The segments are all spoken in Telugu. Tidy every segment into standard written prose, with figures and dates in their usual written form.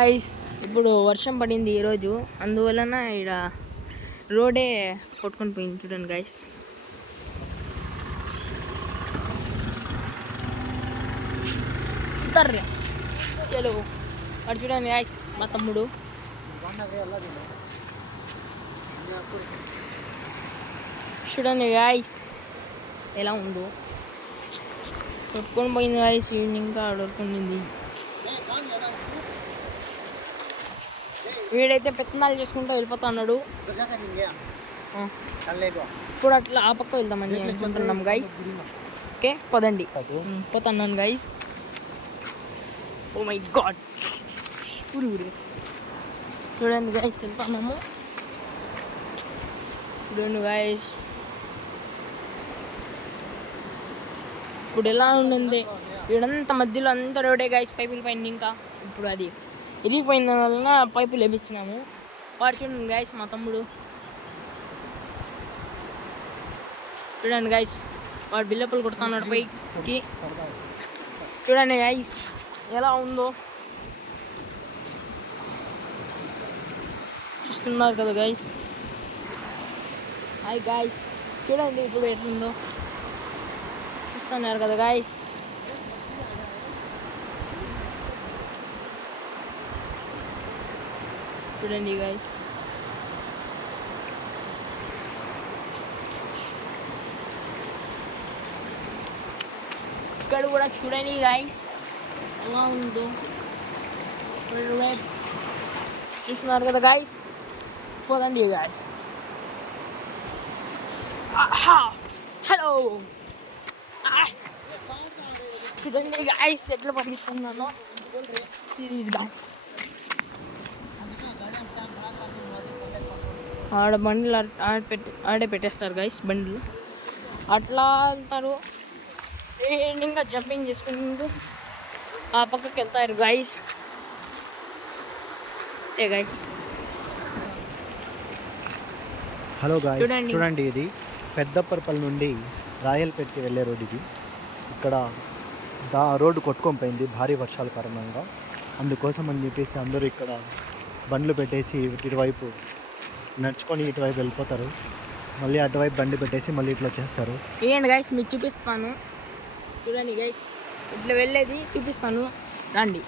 గైస్ ఇప్పుడు వర్షం పడింది ఈరోజు, అందువలన ఇక్కడ రోడే కొట్టుకొని పోయింది. చూడండి గైస్, చలో అటు చూడండి గైస్, మా తమ్ముడు చూడండి గైస్ ఎలా ఉందో, కొట్టుకొని పోయింది గైస్. ఈవినింగ్ ఆడుకుంది. వీడైతే పెత్తనాలు చేసుకుంటూ వెళ్ళిపోతా అన్నాడు. ఇప్పుడు అట్లా ఆ పక్క వెళ్దామని అనుకుంటున్నాం గైస్. ఓకే పదండి, పోతున్నాను గైస్. ఓ మై గాడ్, చూడండి గైస్ వెళ్తున్నాము. చూడండి గైస్ ఇప్పుడు ఎలా ఉంటుంది. వీడంతా మధ్యలో అంతా రోడే గైస్, పైపుల పైన. ఇంకా ఇప్పుడు అది ఇరిగిపోయిన వలన పైపులు వేపించినాము. వాడు చూడండి గైస్, మా తమ్ముడు చూడండి గైస్, వాడు బిల్లపులు కొడుతున్నాడు పైకి. చూడండి గైస్ ఎలా ఉందో, చూస్తున్నారు కదా గైస్. హాయ్ గైస్, చూడండి ఇప్పుడు ఎట్లుందో, చూస్తున్నారు కదా గైస్. చూడండి గైస్, ఇక్కడ కూడా చూడండి గైస్ ఎలా ఉందో, చూస్తున్నారు కదా గైస్. పోదండి గైస్, చలో. చూడండి గైస్ ఎట్లా పండిస్తున్నాను. ఆడ బండ్లు ఆడే పెట్టేస్తారు గైస్, బండ్లు అట్లా అంటారు. ఇంకా జంపింగ్ చేసుకుంటూ ఆ పక్కకి వెళ్తారు గైస్. ఏ గైస్, హలో గైస్, చూడండి ఇది పెద్దపర్పల్ నుండి రాయల్పేటకి వెళ్ళే రోడ్ ఇది. ఇక్కడ రోడ్డు కొట్టుకొని పోయింది భారీ వర్షాల కారణంగా. అందుకోసం అని చెప్పేసి అందరూ ఇక్కడ బండ్లు పెట్టేసి ఇటువైపు నడుచుకొని ఇటువైపు వెళ్ళిపోతారు. మళ్ళీ అటువైపు బండి పెట్టేసి మళ్ళీ ఇట్లా చేస్తారు. ఏంటి గైస్ మీకు చూపిస్తాను. చూడండి గైస్ ఇట్లా వెళ్ళేది చూపిస్తాను, రండి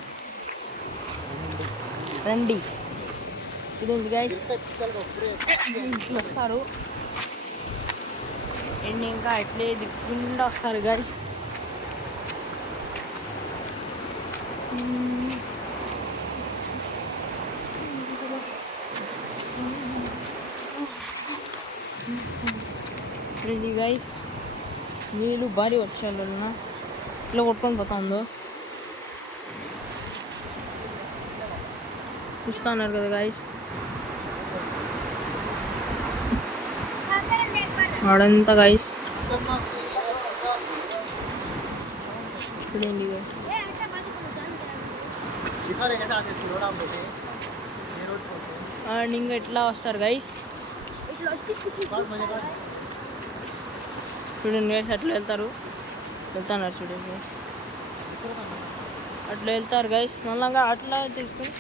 రండి. చూడండి గైస్ ఇట్లా వస్తారు, అండ్ ఇంకా ఇట్లే దిక్కుండా వస్తారు గైస్. చూడండి గైస్ నీళ్ళు భారీ వర్షాల వలన ఇట్లా కొట్టుకొని పోతా ఉందో, చూస్తా ఉన్నారు కదా గైస్. ఆడంతా గైస్ చూడండి గైస్, అండ్ ఇంకా ఎట్లా వస్తారు గైస్. చూడండి గైస్ అట్లా వెళ్తున్నారు చూడండి, అట్లా వెళ్తారు గైస్. మళ్ళీ అట్లా తీసుకుని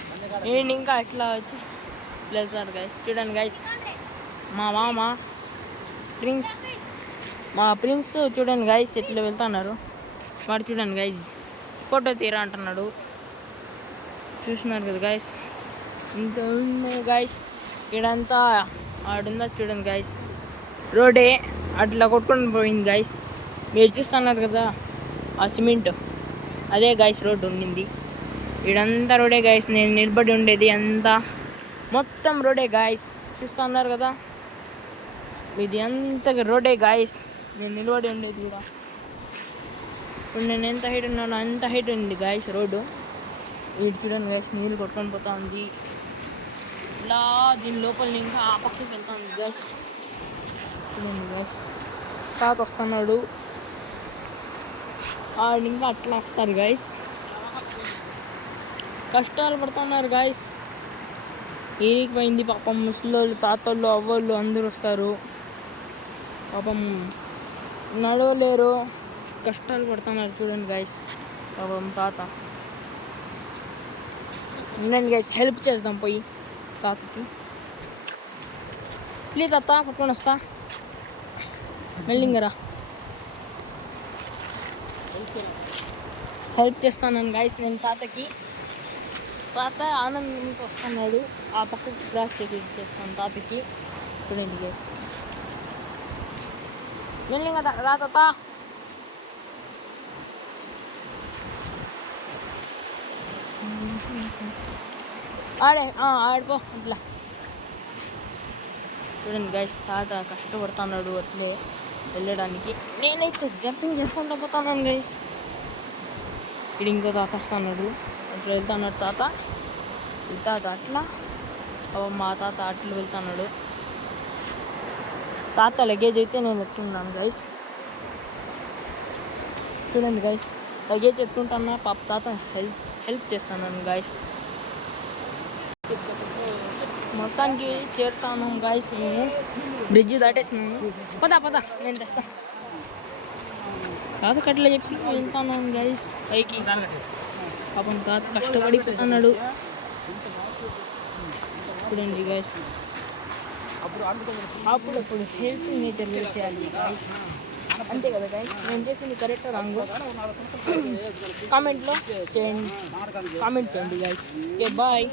నేను ఇంకా అట్లా వచ్చి వెళ్తారు గైస్. చూడండి గైస్ మా మామ ప్రిన్స్ చూడండి గైస్ ఎట్లా వెళ్తున్నారు. వాడు చూడండి గైస్ ఫోటో తీరా అంటున్నాడు, చూస్తున్నారు కదా గైస్. ఇంత గైస్ ఇడంతా ఆడుందా చూడండి గైస్, రోడే అట్లా కొట్టుకొని పోయింది గైస్. మీరు చూస్తున్నారు కదా ఆ సిమెంట్, అదే గైస్ రోడ్డు ఉండింది. ఇడంతా రోడే గైస్, నేను నిలబడి ఉండేది అంతా మొత్తం రోడే గైస్. చూస్తున్నారు కదా ఇది అంత రోడే గైస్, నేను నిలబడి ఉండేది కూడా. ఇప్పుడు నేను ఎంత హైట్ ఉన్నానో అంత హైట్ ఉంది గైస్ రోడ్డు. ఇది చూడండి గైస్ నీళ్ళు కొట్టుకొని పోతా ఉంది. ఇలా దీని లోపల ఇంకా ఆ పక్కకి వెళ్తా ఉంది గైస్. చూడండి గైస్ తాత వస్తున్నాడు, ఇంకా అట్లా వస్తారు గైస్. కష్టాలు పడుతున్నారు గైస్, ఇరిగిపోయింది పాపం. ముసలోళ్ళు తాతోళ్ళు అవ్వోళ్ళు అందరూ వస్తారు, పాపం నడవలేరు, కష్టాలు పడుతున్నారు. చూడండి గైస్ పాపం తాత ఉండండి గైస్, హెల్ప్ చేద్దాం పోయి తాతకి. ప్లీజ్ అత్త పట్టుకొని వస్తా, మెల్లింగరా. హెల్ప్ చేస్తాను గైస్ నేను తాతకి. తాత ఆనందంతో వస్తున్నాడు, ఆ పక్కకి క్రాస్ చేస్తాను తాతకి. చూడండి గైస్, మెల్లింగా రా తాత. ఆడిపో అట్లా. చూడండి గైస్, తాత కష్టపడుతున్నాడు అట్లే వెళ్ళడానికి. నేనైతే జంపింగ్ చేసుకుంటూ పోతున్నాను గైస్. ఇది ఇంకో తాత వస్తున్నాడు, అట్లా వెళ్తున్నాడు తాత. తాత అట్లా, మా తాత అట్లా వెళ్తున్నాడు. తాత లగేజ్ అయితే నేను ఎత్తుకున్నాను గైస్. చూడండి గైస్, లగేజ్ ఎత్తుకుంటున్నా, పాప తాత హెల్ప్ చేస్తున్నాను గైస్. మొత్తానికి చేరుతాను గాయస్, నేను బ్రిడ్జ్ దాటేసినాను. పద నేను తెస్తా. తాత కట్లా చెప్పి వెళ్తాను గాయస్ పైకి. పాపం తాత కష్టపడిపోతున్నాడు. చూడండి గాయస్, అప్పుడప్పుడు హెల్పింగ్ నేచర్ చేయాలి గాయస్, అంతే కదా గాయస్. నేను చేసింది కరెక్ట్ రాంగ్ కామెంట్ చేయండి గాయస్. Okay bye.